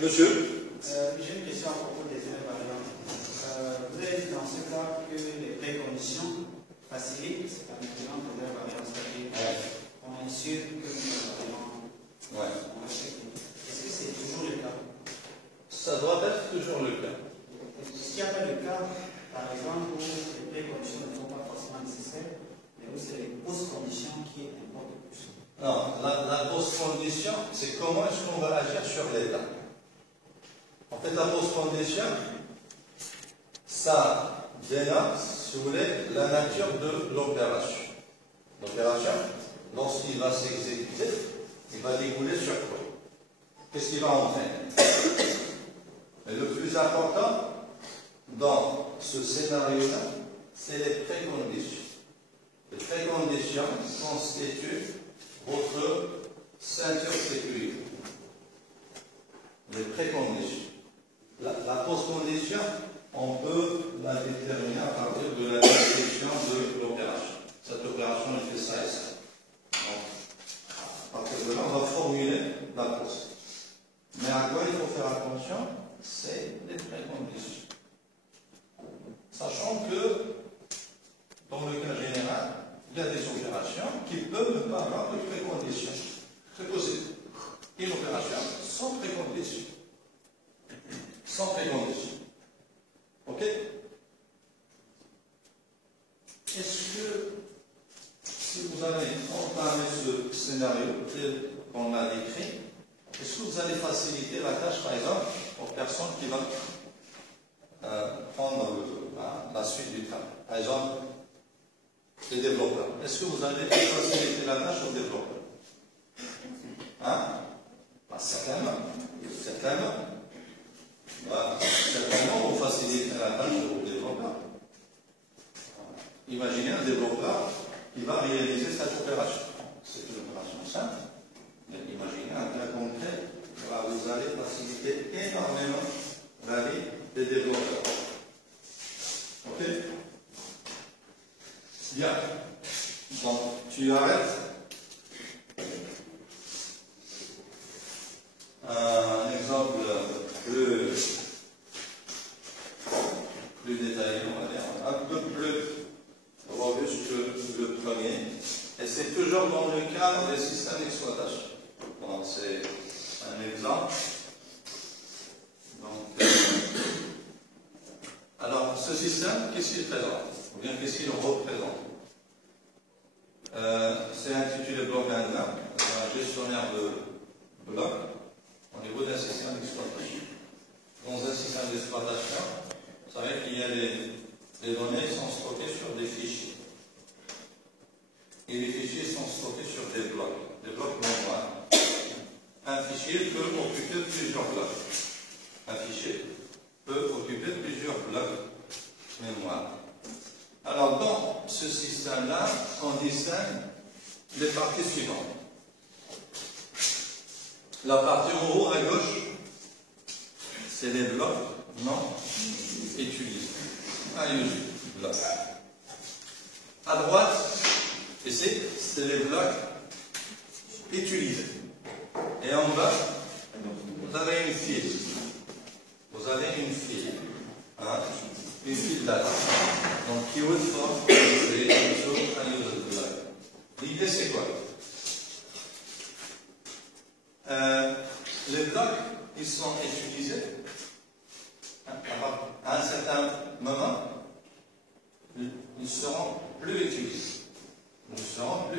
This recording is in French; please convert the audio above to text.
Monsieur? J'ai une question à propos des invariants. Vous avez dit dans ce cas que les préconditions facilitent, c'est un équivalent des invariants, c'est-à-dire on est sûr que les invariants sont respectés. Est-ce que c'est toujours le cas? Ça doit être toujours le cas. Est-ce qu'il n'y a pas de cas, par exemple, où les préconditions ne sont pas forcément nécessaires, mais où c'est les post-conditions qui importent le plus? Non, la post-condition, c'est comment est-ce qu'on va agir sur l'état. En fait, la post-condition, ça dénote, si vous voulez, la nature de l'opération. L'opération, lorsqu'il va s'exécuter, il va découler sur quoi? Qu'est-ce qu'il va entraîner? Mais le plus important dans ce scénario-là, c'est les préconditions. Les préconditions constituent votre ceinture sécurité. Les préconditions. La post-condition, on peut la déterminer à partir de la description de l'opération. Cette opération, elle fait ça et ça. Donc, à partir de là, on va formuler la post. Mais à quoi il faut faire attention? C'est les préconditions. Sachant que, dans le cas général, il y a des opérations qui peuvent ne pas avoir de préconditions. C'est possible. Une opération sans préconditions. Sans préconditions. Ok? Est-ce que, si vous allez entamer ce scénario tel qu'on l'a décrit, est-ce que vous allez faciliter la tâche, par exemple, aux personnes qui vont prendre la suite du travail? Par exemple, les développeurs. Est-ce que vous allez faciliter la tâche aux développeurs? Hein? Certainement. Certainement. Certainement, vous facilitez la tâche aux développeurs. Imaginez un développeur qui va réaliser cette opération. C'est une opération simple. Mais imaginez un cas concret, là, vous allez faciliter énormément la vie des développeurs. Ok? Bien. Donc, tu arrêtes. Un exemple plus détaillé, on va dire, un peu plus robuste que le premier. Et c'est toujours dans le cadre des systèmes d'exploitation. Donc, c'est un exemple. Donc, alors, ce système, qu'est-ce qu'il présente? Ou bien qu'est-ce qu'il représente? C'est intitulé bloc 1, un gestionnaire de blocs au niveau d'un système d'exploitation. Dans un système d'exploitation, vous savez qu'il y a les données qui sont stockées sur des fichiers. Et les fichiers sont stockés sur des blocs mémoire. Un fichier peut occuper plusieurs blocs. Un fichier peut occuper plusieurs blocs mémoire. Alors, dans ce système-là, on distingue les parties suivantes. La partie en haut à gauche, c'est les blocs non utilisés. Un bloc. À droite, ici, c'est les blocs utilisés. Et en bas, vous avez une file. Vous avez une file. Hein? Une file data. Donc, keyword for unused block. L'idée, c'est quoi? Les blocs, ils sont utilisés à un certain moment, ils ne seront plus utilisés. Ils ne seront plus